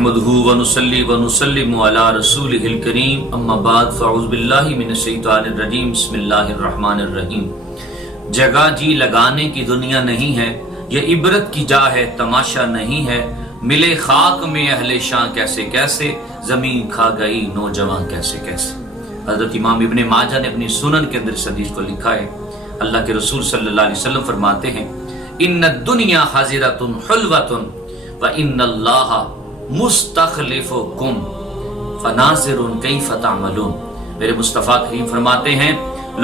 نحمده ونصلي ونسلم على رسوله الكريم اما بعد فاعوذ باللہ من الشیطان الرجیم بسم اللہ الرحمن الرحیم۔ جگہ جی لگانے کی دنیا نہیں ہے، یہ عبرت کی جا ہے تماشا نہیں ہے، ملے خاک میں اہل شاں کیسے کیسے، زمین کھا گئی نوجوان کیسے کیسے۔ حضرت امام ابن ماجہ نے اپنی سنن کے اندر اس حدیث کو لکھا ہے۔ اللہ کے رسول صلی اللہ علیہ وسلم فرماتے ہیں ان الدنیا حاضرۃ حلوۃ وان اللہ مستخلفکم فناظر کیف تعملون۔ میرے مصطفیٰ کریم فرماتے ہیں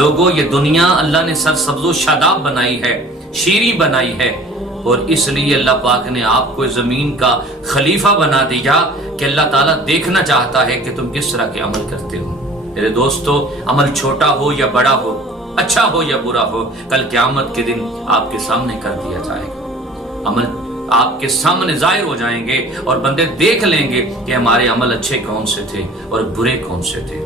لوگوں یہ دنیا اللہ نے سرسبز و شاداب بنائی ہے، شیریں بنائی ہے، اور اس لیے اللہ پاک نے آپ کو زمین کا خلیفہ بنا دیا کہ اللہ تعالیٰ دیکھنا چاہتا ہے کہ تم کس طرح کے عمل کرتے ہو۔ میرے دوستو، عمل چھوٹا ہو یا بڑا ہو، اچھا ہو یا برا ہو، کل قیامت کے دن آپ کے سامنے کر دیا جائے گا۔ عمل آپ کے سامنے ظاہر ہو جائیں گے اور بندے دیکھ لیں گے کہ ہمارے عمل اچھے کون سے تھے اور برے کون سے تھے۔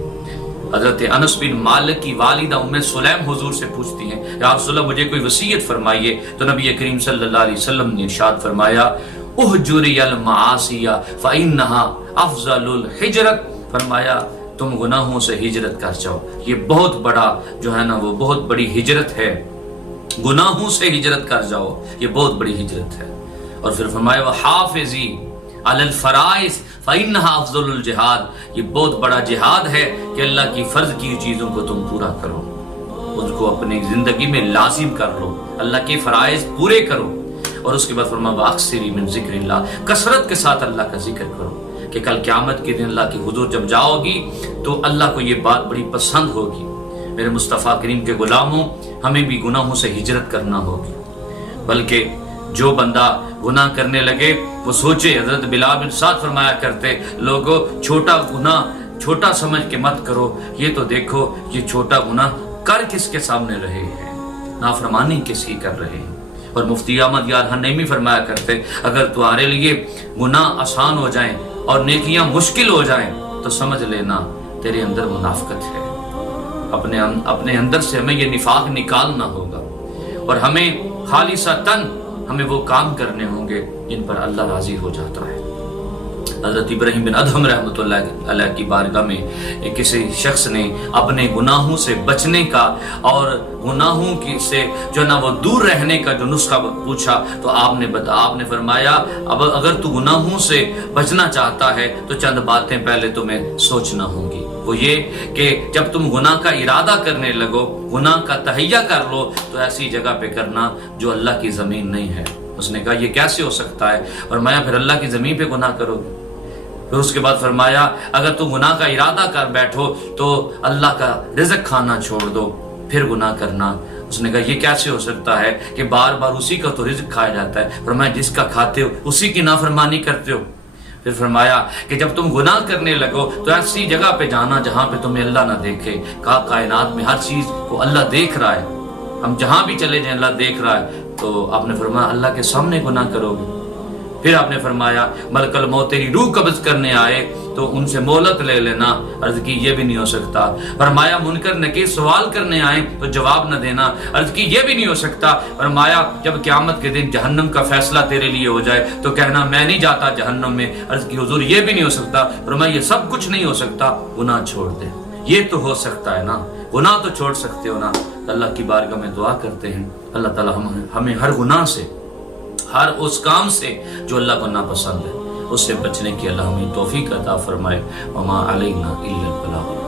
حضرت انس بن مالک کی والدہ ام سلیم حضور سے پوچھتی ہیں یا رسول اللہ مجھے کوئی وصیت فرمائیے، تو نبی کریم صلی اللہ علیہ وسلم نے ارشاد فرمایا اہجری المعاصی فانھا افضل الحجرت، فرمایا تم گناہوں سے ہجرت کر جاؤ، یہ بہت بڑا جو ہے نا وہ بہت بڑی ہجرت ہے، گناہوں سے ہجرت کر جاؤ، یہ بہت بڑی ہجرت ہے۔ اور پھر فرمایا وحافظی علی الفرائض فانھا افضل الجہاد، یہ بہت بڑا جہاد ہے کہ اللہ کی فرض کی چیزوں کو تم پورا کرو، اس کو اپنی زندگی میں لازم کر لو، اللہ کے فرائض پورے کرو۔ اور اس کے بعد فرمایا واکثری من ذکر اللہ، کثرت کے ساتھ اللہ کا ذکر کرو کہ کل قیامت کے دن اللہ کے حضور جب جاؤ گی تو اللہ کو یہ بات بڑی پسند ہوگی۔ میرے مصطفیٰ کریم کے غلاموں، ہمیں بھی گناہوں سے ہجرت کرنا ہوگی، بلکہ جو بندہ گناہ کرنے لگے وہ سوچے، حضرت بلال بن سعد فرمایا کرتے لوگوں چھوٹا گناہ چھوٹا سمجھ کے مت کرو، یہ تو دیکھو یہ چھوٹا گناہ کر کس کے سامنے رہے ہیں، نافرمانی کس کی کر رہے ہیں۔ اور مفتی احمد یار حنیمی فرمایا کرتے اگر تمہارے لیے گناہ آسان ہو جائیں اور نیکیاں مشکل ہو جائیں تو سمجھ لینا تیرے اندر منافقت ہے، اپنے اندر سے ہمیں یہ نفاق نکالنا ہوگا، اور ہمیں خالصتاً ہمیں وہ کام کرنے ہوں گے جن پر اللہ راضی ہو جاتا ہے۔ حضرت ابراہیم بن ادہم رحمۃ اللہ علیہ کی بارگاہ میں کسی شخص نے اپنے گناہوں سے بچنے کا اور گناہوں سے جو نا وہ دور رہنے کا جو نسخہ پوچھا تو آپ نے فرمایا اب اگر تو گناہوں سے بچنا چاہتا ہے تو چند باتیں پہلے تمہیں سوچنا ہوں گی، وہ یہ کہ جب تم گناہ کا ارادہ کرنے لگو، گناہ کا تہیہ کر لو تو ایسی جگہ پہ کرنا جو اللہ کی زمین نہیں ہے۔ اس نے کہا یہ کیسے ہو سکتا ہے؟ فرمایا پھر اللہ کی زمین پہ گناہ کرو گے۔ پھر اس کے بعد فرمایا اگر تو گناہ کا ارادہ کر بیٹھو تو اللہ کا رزق کھانا چھوڑ دو پھر گناہ کرنا۔ اس نے کہا یہ کیسے ہو سکتا ہے کہ بار بار اسی کا تو رزق کھایا جاتا ہے؟ فرمایا جس کا کھاتے ہو اسی کی نافرمانی کرتے ہو۔ پھر فرمایا کہ جب تم گناہ کرنے لگو تو ایسی جگہ پہ جانا جہاں پہ تمہیں اللہ نہ دیکھے۔ کہا کائنات میں ہر چیز کو اللہ دیکھ رہا ہے، ہم جہاں بھی چلے جائیں اللہ دیکھ رہا ہے، تو آپ نے فرمایا اللہ کے سامنے گناہ کرو گے۔ پھر آپ نے فرمایا ملک الموت تیری روح قبض کرنے آئے تو ان سے مہلت لے لینا، عرض کی یہ بھی نہیں ہو سکتا۔ فرمایا منکر نکیر سوال کرنے آئے تو جواب نہ دینا، عرض کی یہ بھی نہیں ہو سکتا۔ فرمایا جب قیامت کے دن جہنم کا فیصلہ تیرے لیے ہو جائے تو کہنا میں نہیں جاتا جہنم میں، عرض کی حضور یہ بھی نہیں ہو سکتا۔ فرمایا یہ سب کچھ نہیں ہو سکتا، گناہ چھوڑ دے، یہ تو ہو سکتا ہے نا، گناہ تو چھوڑ سکتے ہو نا۔ اللہ کی بارگاہ میں دعا کرتے ہیں اللہ تعالی ہمیں ہر گناہ سے، ہر اس کام سے جو اللہ کو ناپسند ہے اس سے بچنے کی اللہ ہمیں توفیق عطا فرمائے۔ وما علینا الا البلاغ۔